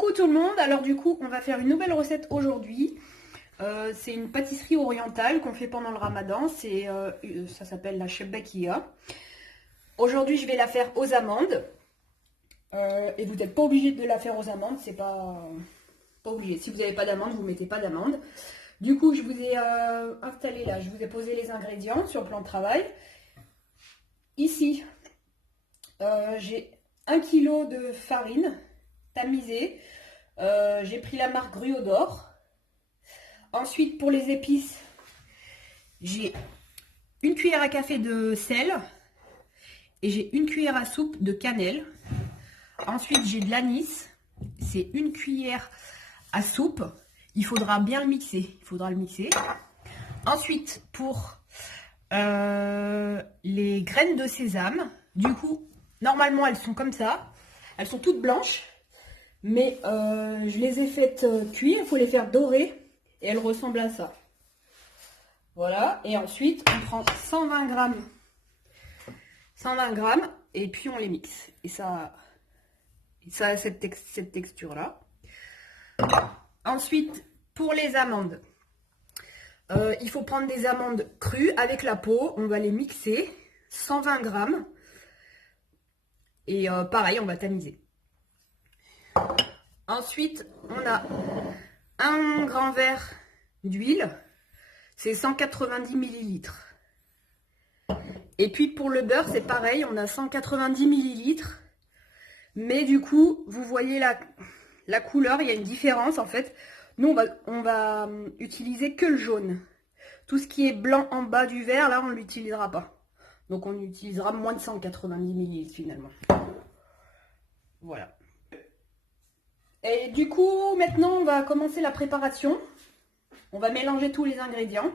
Coucou tout le monde, alors du coup on va faire une nouvelle recette aujourd'hui. C'est une pâtisserie orientale qu'on fait pendant le ramadan, ça s'appelle la shebakia. Aujourd'hui je vais la faire aux amandes. Et vous n'êtes pas obligé de la faire aux amandes, c'est pas obligé. Si vous n'avez pas d'amandes, vous ne mettez pas d'amandes. Du coup je vous ai installé là, je vous ai posé les ingrédients sur le plan de travail. Ici j'ai 1 kg de farine tamisée. J'ai pris la marque Gruau d'Or. Ensuite, pour les épices, j'ai 1 cuillère à café de sel et j'ai 1 cuillère à soupe de cannelle. Ensuite, j'ai de l'anis. C'est 1 cuillère à soupe. Il faudra bien le mixer. Ensuite, pour les graines de sésame, du coup, normalement, elles sont comme ça. Elles sont toutes blanches. Mais je les ai faites cuire, il faut les faire dorer et elles ressemblent à ça. Voilà, et ensuite on prend 120 grammes et puis on les mixe. Et ça a cette texture là. Ensuite, pour les amandes, il faut prendre des amandes crues avec la peau, on va les mixer, 120 grammes. Et pareil, on va tamiser. Ensuite, on a un grand verre d'huile, c'est 190 ml. Et puis pour le beurre, c'est pareil, on a 190 ml. Mais du coup, vous voyez la couleur, il y a une différence en fait. Nous, on va utiliser que le jaune. Tout ce qui est blanc en bas du verre, là, on ne l'utilisera pas. Donc on utilisera moins de 190 ml finalement. Voilà. Et du coup, maintenant, on va commencer la préparation. On va mélanger tous les ingrédients.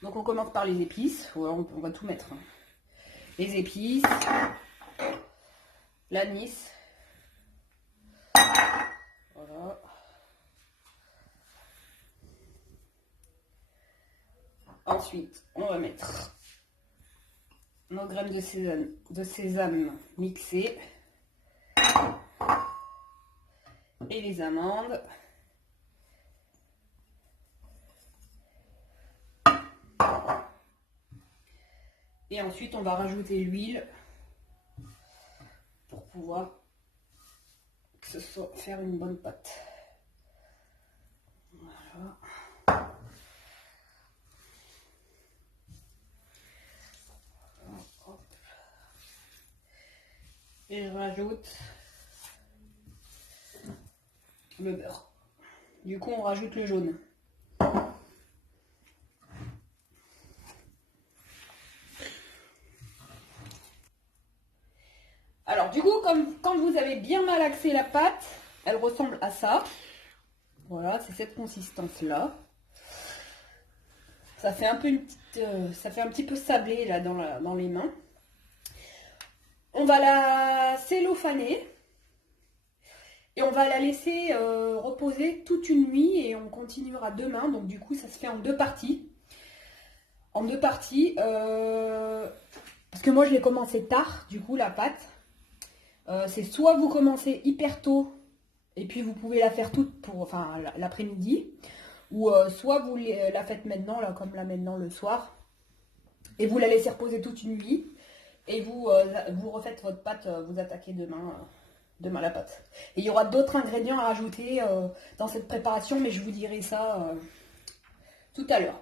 Donc, on commence par les épices. On va tout mettre. Les épices, l'anis. Voilà. Ensuite, on va mettre nos graines de sésame mixées. Et les amandes. Et ensuite, on va rajouter l'huile pour pouvoir faire une bonne pâte. Voilà. Hop. Et je rajoute le beurre. Du coup, on rajoute le jaune. Alors, du coup, quand vous avez bien malaxé la pâte, elle ressemble à ça. Voilà, c'est cette consistance-là. Ça fait un peu ça fait un petit peu sablé là dans les mains. On va la cellophaner. Et on va la laisser reposer toute une nuit et on continuera demain. Donc du coup, ça se fait en deux parties. Parce que moi, je l'ai commencé tard, du coup, la pâte. C'est soit vous commencez hyper tôt et puis vous pouvez la faire toute pour l'après-midi. Ou soit vous la faites maintenant, là, comme là maintenant le soir. Et vous la laissez reposer toute une nuit. Et vous refaites votre pâte, vous attaquez demain la pâte. Et il y aura d'autres ingrédients à rajouter dans cette préparation, mais je vous dirai ça tout à l'heure.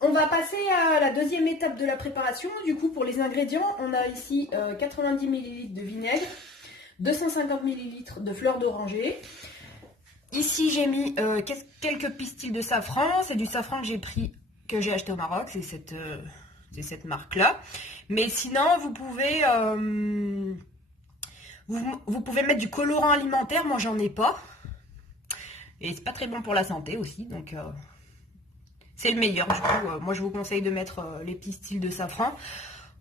On va passer à la deuxième étape de la préparation. Du coup, pour les ingrédients, on a ici 90 ml de vinaigre, 250 ml de fleur d'oranger. Ici, j'ai mis quelques pistils de safran. C'est du safran que j'ai acheté au Maroc. C'est cette marque-là. Mais sinon, vous pouvez mettre du colorant alimentaire. Moi, j'en ai pas. Et c'est pas très bon pour la santé aussi. Donc, c'est le meilleur. Du coup, moi, je vous conseille de mettre les pistils de safran.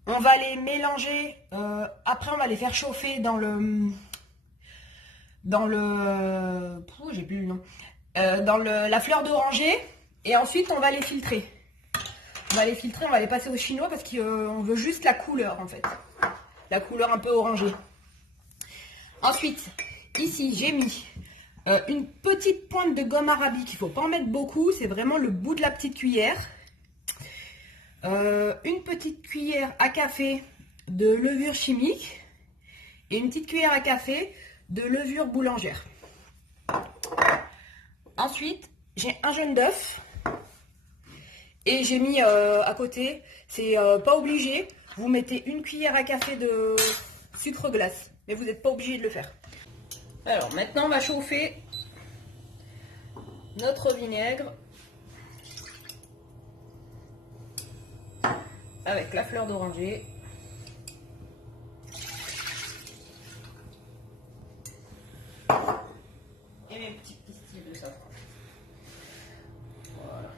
On va les mélanger. Après, on va les faire chauffer dans j'ai plus le nom. Dans la fleur d'oranger. Et ensuite, on va les filtrer. On va les passer au chinois parce qu'on veut juste la couleur en fait. La couleur un peu orangée. Ensuite, ici, j'ai mis une petite pointe de gomme arabique. Il ne faut pas en mettre beaucoup, c'est vraiment le bout de la petite cuillère. Une petite cuillère à café de levure chimique et une petite cuillère à café de levure boulangère. Ensuite, j'ai un jaune d'œuf et j'ai mis à côté, c'est pas obligé, vous mettez une cuillère à café de sucre glace, mais vous n'êtes pas obligé de le faire. Alors maintenant, on va chauffer notre vinaigre avec la fleur d'oranger. Et mes petites pistilles de safran. Voilà.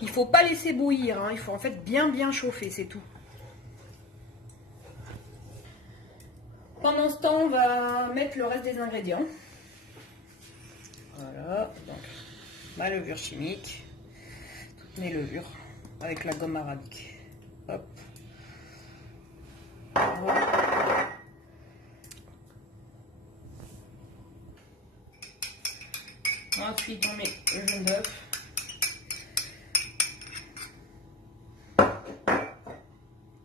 Il ne faut pas laisser bouillir, hein. Il faut en fait bien chauffer, c'est tout. Pendant ce temps, on va mettre le reste des ingrédients. Voilà, donc ma levure chimique, toutes mes levures avec la gomme arabique. Hop. Voilà. Ensuite, on met le jaune d'œuf.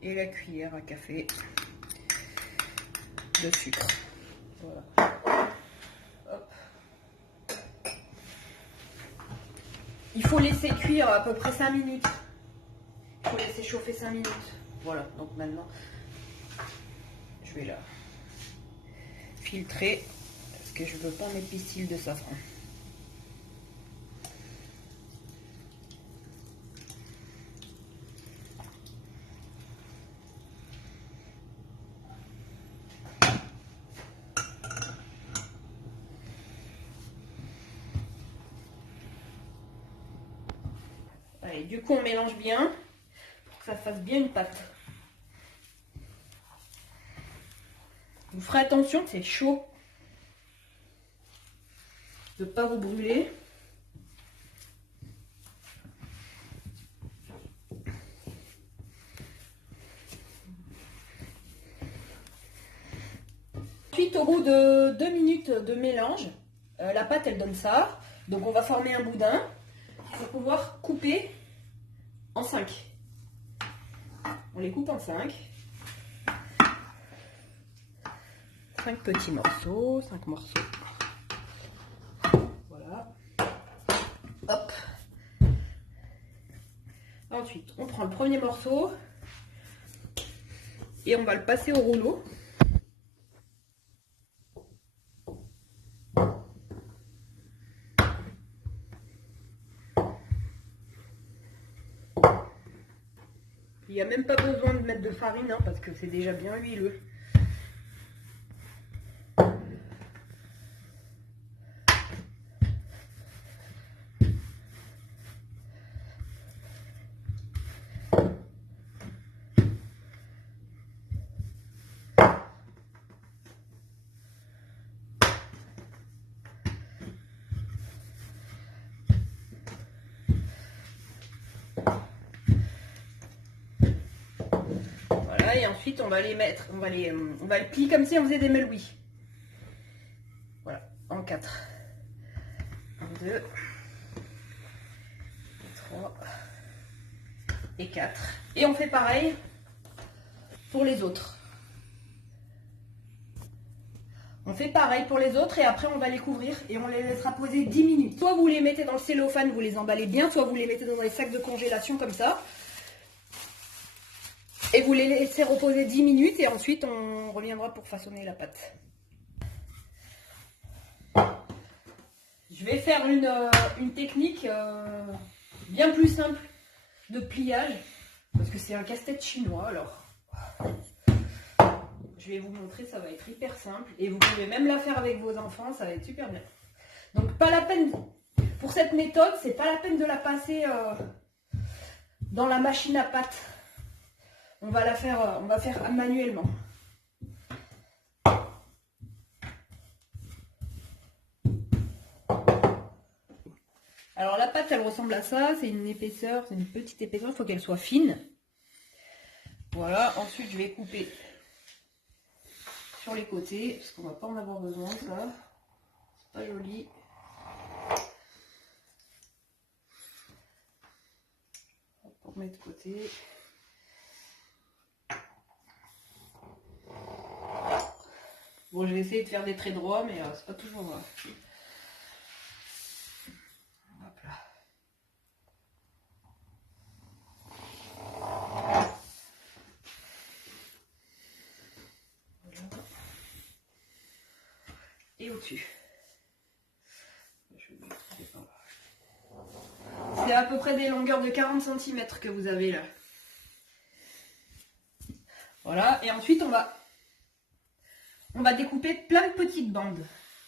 Et la cuillère à café de sucre. Voilà. Hop. Il faut laisser cuire à peu près 5 minutes. Il faut laisser chauffer 5 minutes. Voilà, donc maintenant, je vais la filtrer parce que je veux pas mes pistils de safran. Allez, du coup, on mélange bien pour que ça fasse bien une pâte. Vous ferez attention que c'est chaud, de ne pas vous brûler. Ensuite, au bout de 2 minutes de mélange, la pâte elle donne ça. Donc on va former un boudin pour pouvoir couper en 5. On les coupe en 5. 5 petits morceaux, 5 morceaux. Voilà. Hop. Ensuite, on prend le premier morceau et on va le passer au rouleau. Il n'y a même pas besoin de mettre de farine, hein, parce que c'est déjà bien huileux. Et ensuite on va les mettre, on va les plier comme si on faisait des melouis. Voilà, en 4. 1, 2, 3 et 4. Et on fait pareil pour les autres. On fait pareil pour les autres et après on va les couvrir et on les laissera poser 10 minutes. Soit vous les mettez dans le cellophane, vous les emballez bien, soit vous les mettez dans des sacs de congélation comme ça. Et vous les laissez reposer 10 minutes et ensuite on reviendra pour façonner la pâte. Je vais faire une technique bien plus simple de pliage parce que c'est un casse-tête chinois. Alors, je vais vous montrer, ça va être hyper simple et vous pouvez même la faire avec vos enfants, ça va être super bien. Donc pas la peine, pour cette méthode, c'est pas la peine de la passer dans la machine à pâte. on va faire manuellement. Alors la pâte, elle ressemble à ça, c'est une épaisseur, c'est une petite épaisseur, il faut qu'elle soit fine. Voilà, ensuite je vais couper sur les côtés, parce qu'on va pas en avoir besoin, ça. C'est pas joli. On met de côté. Bon, je vais essayer de faire des traits droits, mais c'est pas toujours vrai. Hop là. Voilà. Et au-dessus. C'est à peu près des longueurs de 40 cm que vous avez là. Voilà, et ensuite on va découper plein de petites bandes.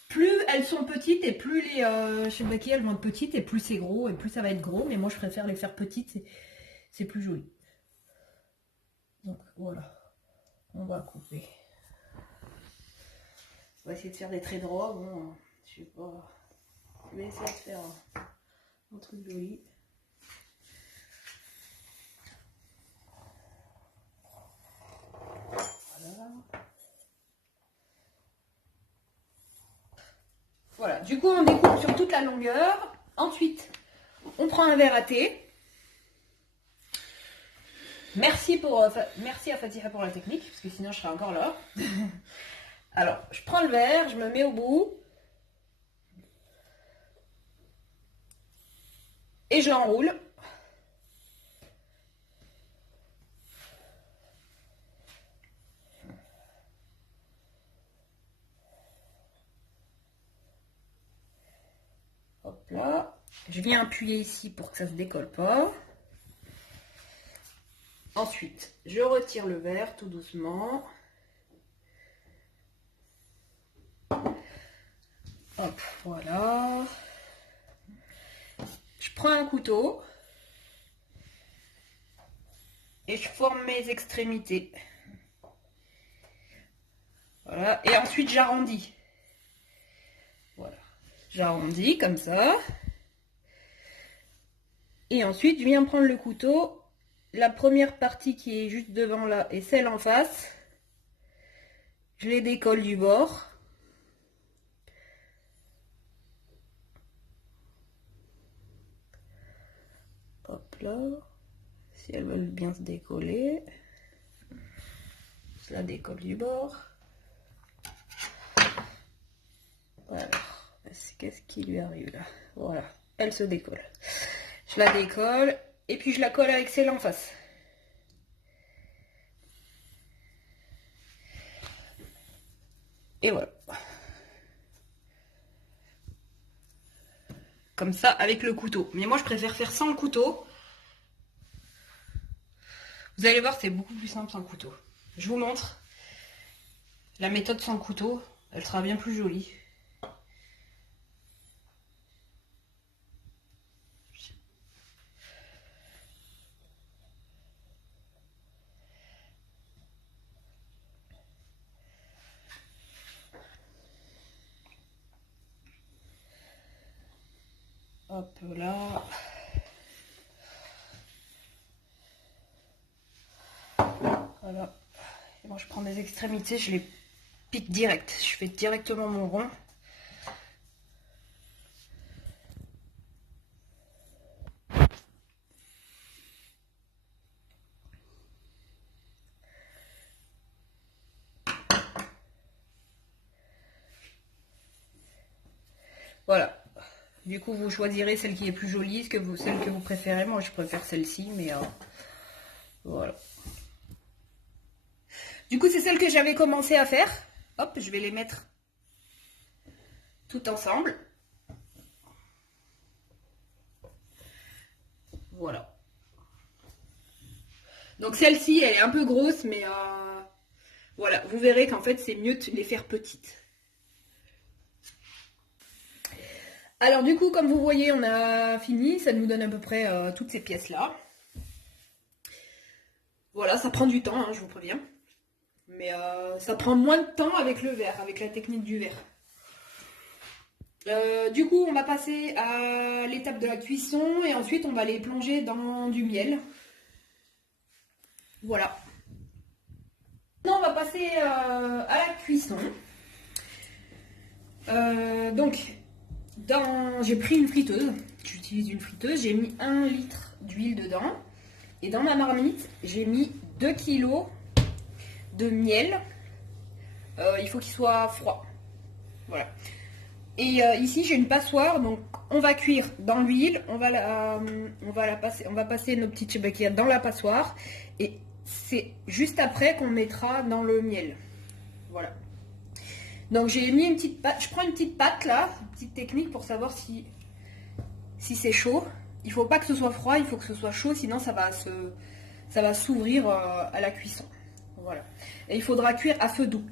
Plus elles sont petites et plus les shebaki elles vont être petites et plus c'est gros et plus ça va être gros. Mais moi je préfère les faire petites, c'est plus joli. Donc voilà, on va couper. On va essayer de faire des traits droits. Bon, je sais pas. Je vais essayer de faire un truc joli. Voilà. Voilà, du coup on découpe sur toute la longueur. Ensuite, on prend un verre à thé. Merci à Fatiha pour la technique, parce que sinon je serais encore là. Alors, je prends le verre, je me mets au bout. Et je l'enroule. Hop là. Je viens appuyer ici pour que ça se décolle pas. Ensuite, je retire le verre tout doucement. Hop, voilà. Je prends un couteau. Et je forme mes extrémités. Voilà. Et ensuite, j'arrondis. Voilà. J'arrondis comme ça. Et ensuite, je viens prendre le couteau. La première partie qui est juste devant là et celle en face. Je les décolle du bord. Hop là. Si elles veulent bien se décoller. Je la décolle du bord. Alors, qu'est-ce qui lui arrive là? Voilà, elle se décolle. Je la décolle et puis je la colle avec celle en face. Et voilà. Comme ça avec le couteau. Mais moi je préfère faire sans le couteau. Vous allez voir, c'est beaucoup plus simple sans le couteau. Je vous montre. La méthode sans le couteau, elle sera bien plus jolie. Hop là. Voilà. Et moi je prends mes extrémités, je les pique direct. Je fais directement mon rond. Voilà. Du coup, vous choisirez celle qui est plus jolie, celle que vous préférez. Moi, je préfère celle-ci, mais voilà. Du coup, c'est celle que j'avais commencé à faire. Hop, je vais les mettre tout ensemble. Voilà. Donc celle-ci, elle est un peu grosse, mais voilà, vous verrez qu'en fait, c'est mieux de les faire petites. Alors du coup, comme vous voyez, on a fini. Ça nous donne à peu près toutes ces pièces-là. Voilà, ça prend du temps, hein, je vous préviens. Mais ça prend moins de temps avec le verre, avec la technique du verre. Du coup, on va passer à l'étape de la cuisson et ensuite on va les plonger dans du miel. Voilà. Maintenant, on va passer à la cuisson. Donc, j'ai pris une friteuse. J'utilise une friteuse. J'ai mis 1 litre d'huile dedans. Et dans ma marmite, j'ai mis 2 kg de miel. Il faut qu'il soit froid. Voilà. Et ici j'ai une passoire, donc on va cuire dans l'huile, on va passer nos petites chebekia dans la passoire et c'est juste après qu'on mettra dans le miel. Voilà. Donc j'ai mis une petite pâte, je prends une petite pâte là, une petite technique pour savoir si c'est chaud. Il faut pas que ce soit froid, il faut que ce soit chaud, sinon ça va s'ouvrir à la cuisson. Voilà. Et il faudra cuire à feu doux.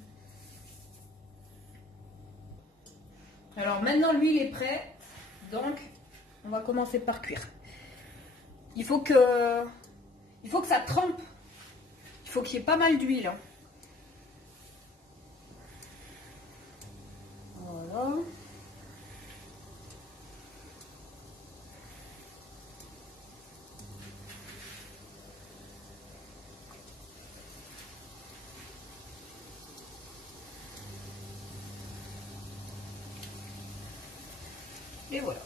Alors maintenant l'huile est prête, donc on va commencer par cuire. Il faut que ça trempe, il faut qu'il y ait pas mal d'huile. Voilà. Et voilà.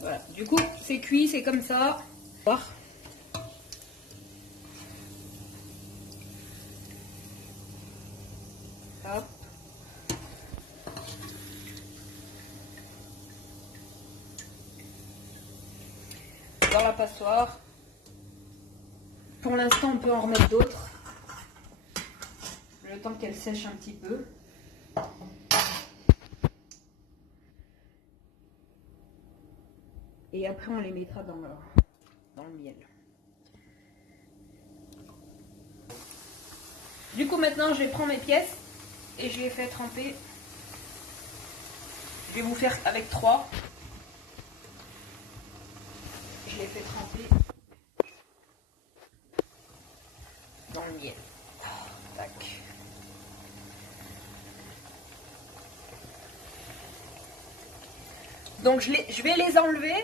Voilà, du coup c'est cuit, c'est comme ça. Hop. Dans la passoire. Pour l'instant on peut en remettre d'autres. Le temps qu'elle sèche un petit peu. Et après on les mettra dans le miel. Du coup maintenant je vais prendre mes pièces et je les fais tremper. Je vais vous faire avec 3. Je les fais tremper dans le miel. Tac. Donc je vais les enlever,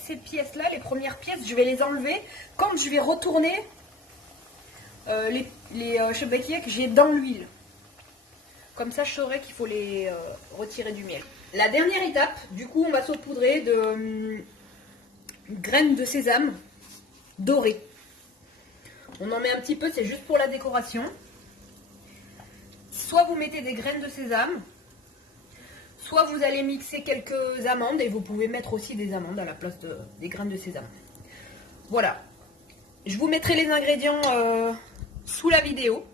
ces pièces-là, les premières pièces, je vais les enlever quand je vais retourner les chebekia que j'ai dans l'huile. Comme ça, je saurai qu'il faut les retirer du miel. La dernière étape, du coup, on va saupoudrer de graines de sésame dorées. On en met un petit peu, c'est juste pour la décoration. Soit vous mettez des graines de sésame, soit vous allez mixer quelques amandes et vous pouvez mettre aussi des amandes à la place des graines de sésame. Voilà. Je vous mettrai les ingrédients sous la vidéo.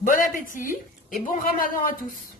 Bon appétit et bon ramadan à tous!